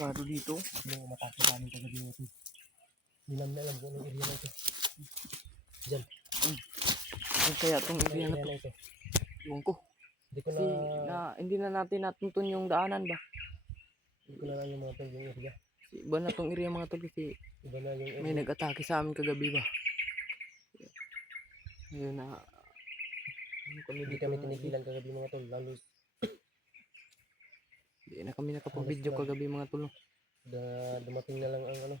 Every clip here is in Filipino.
Kado dito. Mga matake namin kagabi natin. Hindi namin alam kung anong area na ito. Diyan. Ano kaya itong area na to? ito. Iwan ko. Hindi ko Kasi hindi na natin natuntun yung daanan ba? Hindi ko na alam yung mga tol yung area. Iba na tong area mga tol kasi Iba na yung area. may nag-atake sa amin kagabi ba? Ngayon na Hindi kami tinigilan kagabi mga tol. Lalo hindi na kami nakapag-video kagabi mga tol. dumating na lang ang ano.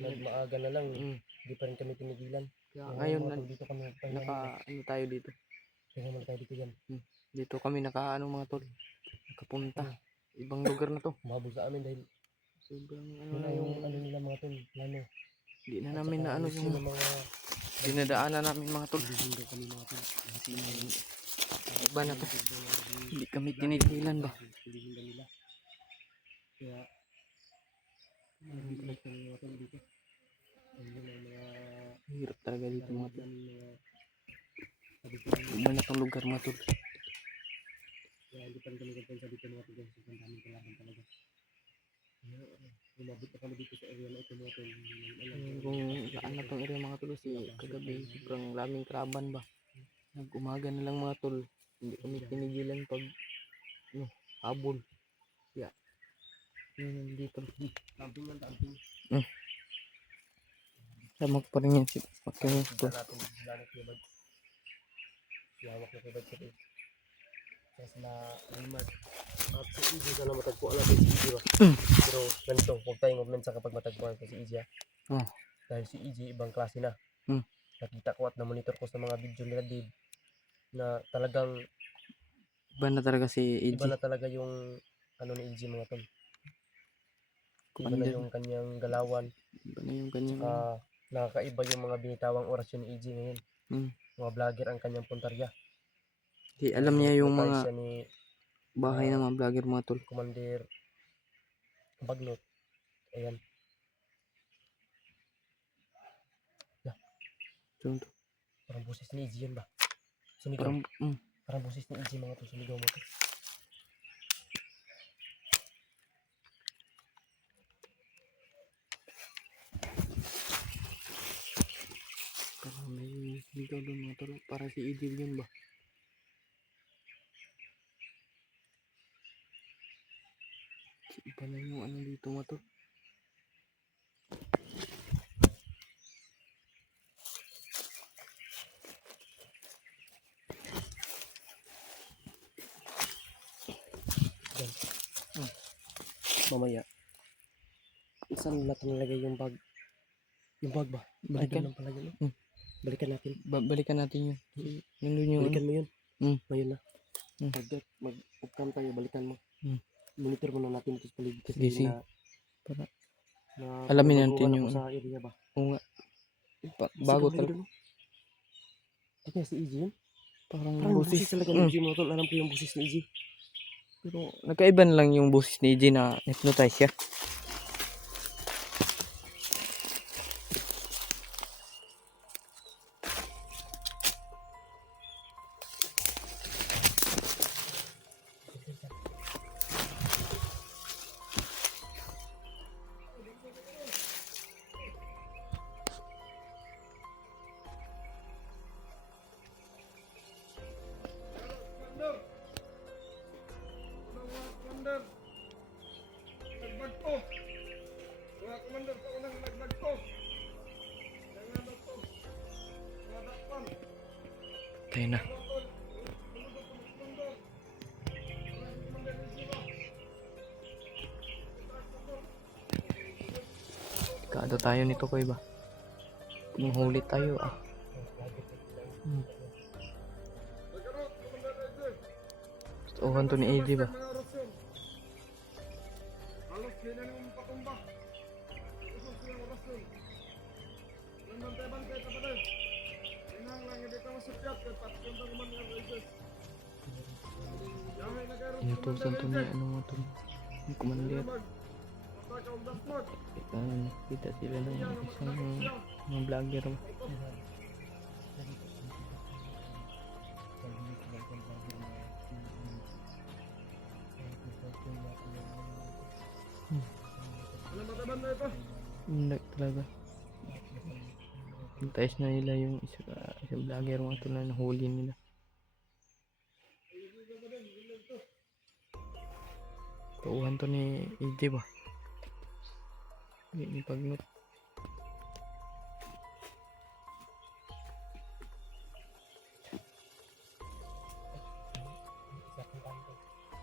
Maaga na lang. Hindi pa rin kami tinigilan. Kaya ngayon dito kami ano tayo dito. Kaya naman tayo dito yan. Dito kami nakaano mga tol. Nakapunta. Ibang lugar na to. Mahabol sa amin dahil sobrang yung ano nila mga tol. Lalo. Hindi na namin na ano yung mga dinadaanan namin mga tol. hindi kami mga tol. Iba na to. Hindi kami tinigilan ba? Nila. Kaya hindi kami mga tol dito. Hirap talaga dito mga tol. Iba na tong lugar mga tol. Kaya hindi pa rin kami sa dito mga tol. Sobrang daming kalaban talaga. Umabot na kami dito sa area na ito mga tol. Kung saan na tong area mga tol kasi kagabi sobrang laming kalaban ba. Nag-umaga na lang mga tol. Hindi kami tinigilan pag habol. Kaya yun dito. Camping lang, camping. Samag pa rin yan si Pakinis ko. Lawak na kibad ko rin. Kasi na limad. At si Easy sana matagpuan natin si Easy ba? Pero ganito, huwag tayong magmensa kapag matagpuan ko si Easy ha. Dahil si Easy ibang klase na. Nakita ko at na-monitor ko sa mga video nila Dave na talagang iba na talaga si EG. Iba na talaga yung ano ni EG mga tol. Iba na yung kanyang galawan. Iba na yung kanyang nakakaiba yung mga binitawang orasyon ni EG ngayon. Mga vlogger ang kanyang puntarya. Di alam niya yung mga siya ni bahay ng mga vlogger mga tol. Commander Bagnot. Ayan. Parang boses ni EG yun ba? Sumigaw. Parang boses ni EG mga tol. Sumigaw mo to. Parang may sumigaw doon mga tol. Para si EG yun ba? Iba na yung ano dito mga tol. Mamaya. Saan natin nilagay yung bag? Yung bag ba? Balikan. Balikan natin. Balikan natin yun. Nandun yung balikan mo yun. Ngayon na. Mag-upcam tayo. Balikan mo. Monitor mo na natin ito sa paligid. Kasi para alamin natin yung sa area ba? Oo nga. Bago talaga. Ito si EG yun? Parang boses talaga ni EG mo. Alam ko yung boses ni EG. Pero nagkaiba na lang yung boses ni EG na hypnotize siya. Kaya na. Kado tayo nito ko iba. Manghuli tayo Gusto to ni AD ba? Inutusan to niya ano mo to yung commander. Kita sila ng isang mga vlogger ba? Hindi talaga. Hintays na nila yung isa vlogger mga ito na nahuli nila. Tauhan to ni EJ ba? Hindi pagnot.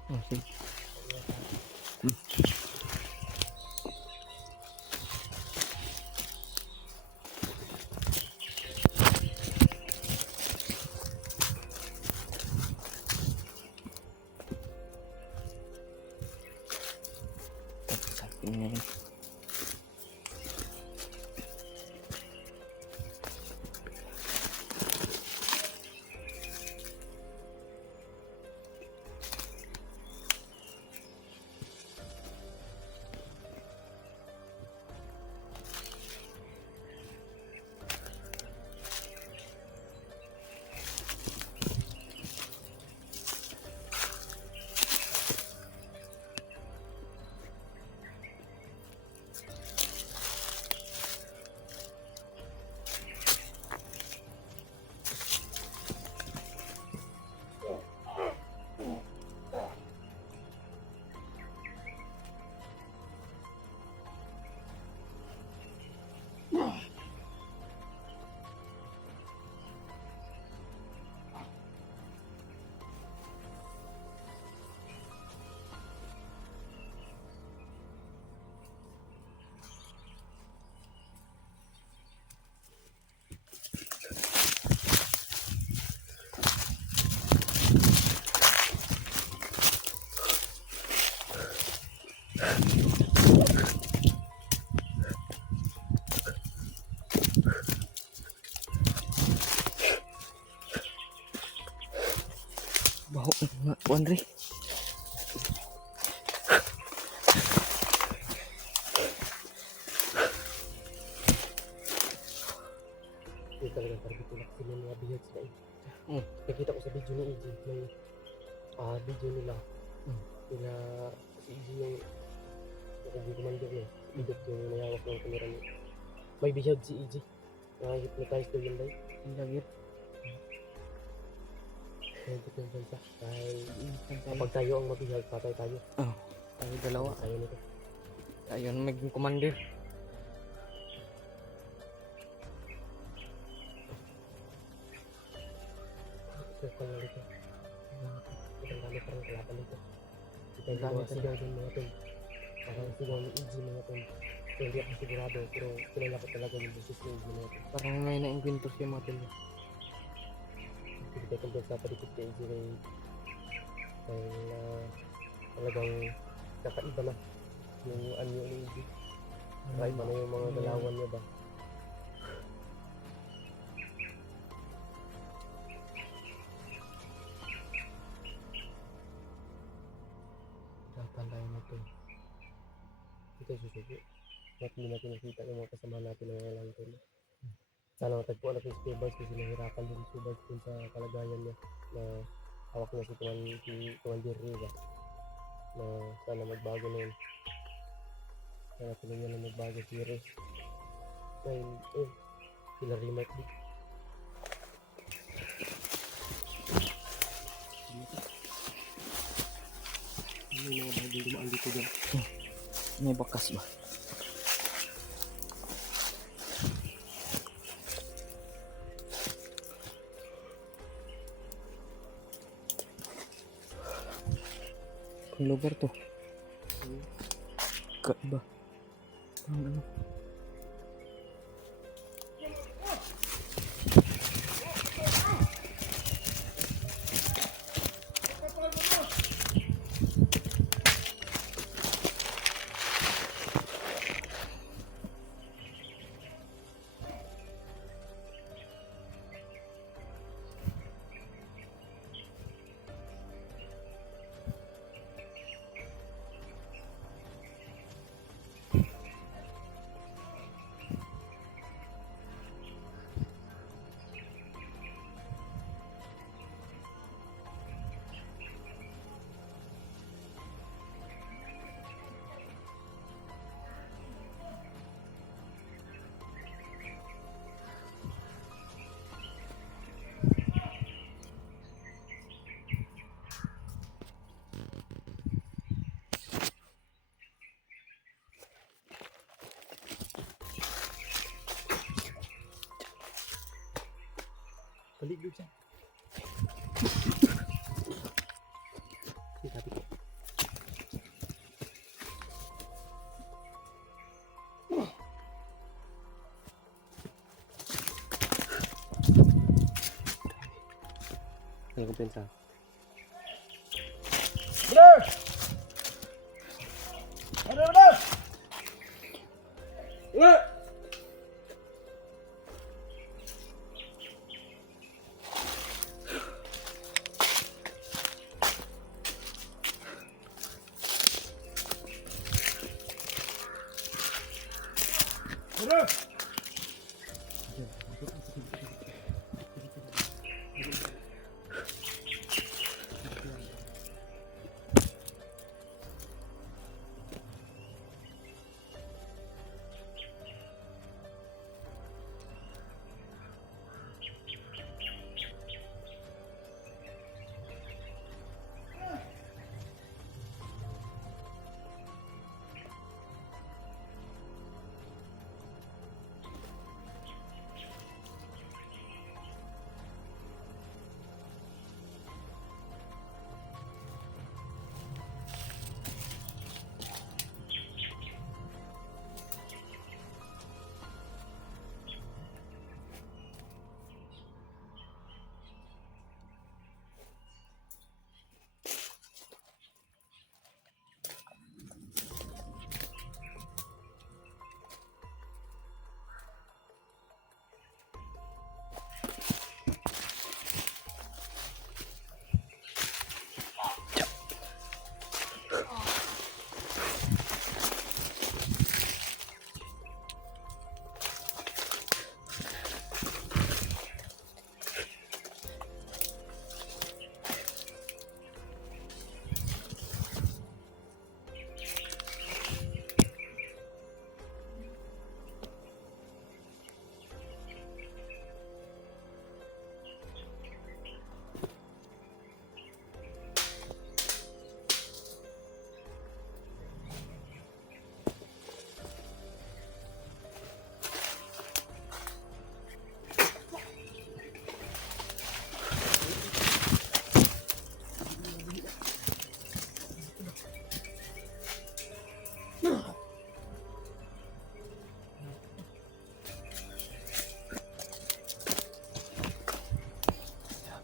Oh, sige. Sabi niya yun. Baho nga po, Andre. Yung talagang target nila kasi may mga bihag sila eh. Oh. Nakita ko sa video ni EJ, may video nila. Nila si EJ yung commander niya. Idot yung mayawak ng kamera niya. May bihag si EJ. Hypnotize daw yun daw. Ang lagit. Hindi ko yung siya. Dahil kapag tayo ang mabihag, patay tayo. Oh, tayo dalawa. Tayo nito. Tayo na maging commander. Ito nga dito. Ang dami parang kalaban nito. Kita yung Dami mga sigaw din mga tol. Parang sigaw ni EJ mga tol. So hindi ako sigurado pero kilala ko talaga yung busis ni EJ mga tol. Parang may na-invento siya mga tol. Hindi tayo kung nagsapalikit kay EJ kay talagang kakaiba na yung anyo ni EJ. Kakaiba na yung mga galawan niya ba. Tatandaan mo to. Ito susuko. At hindi natin nakita yung mga kasama natin ng mga langton. Sana matagpuan natin si Kuya Bars kasi nahirapan din si Kuya Bars dun sa kalagayan niya na hawak na si Commander Riva na sana magbago na yun. Sana tulungan na magbago si Riz. Dahil sila remark din. May mga bagong dumaan dito dyan. May bakas ba? Ang lugar to. Kaiba. Ang ano? Paligid siya. Sabi ko. Ay, kumpensa. Brother! Brother! Brother! Brother!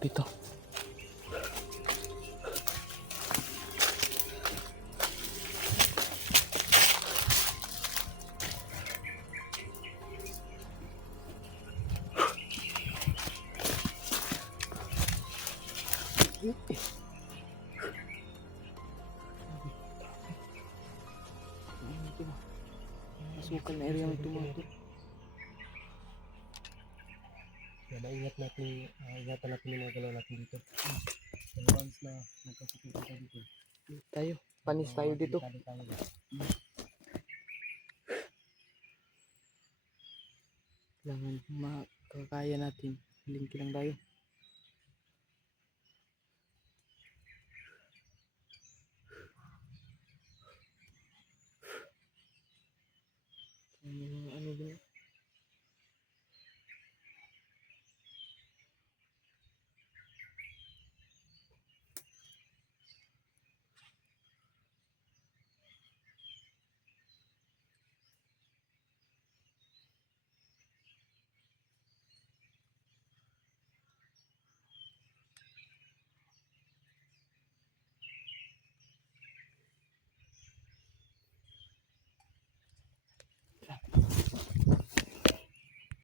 Sabi to. Masukan na area ng tumatol. Kaya maingat natin, ingatan natin yung mga galaw natin dito. And once na nagkasakit ka dito, Tayo. Panis tayo dito. delikado tayo. Kailangan makakaya natin. Lingki lang tayo.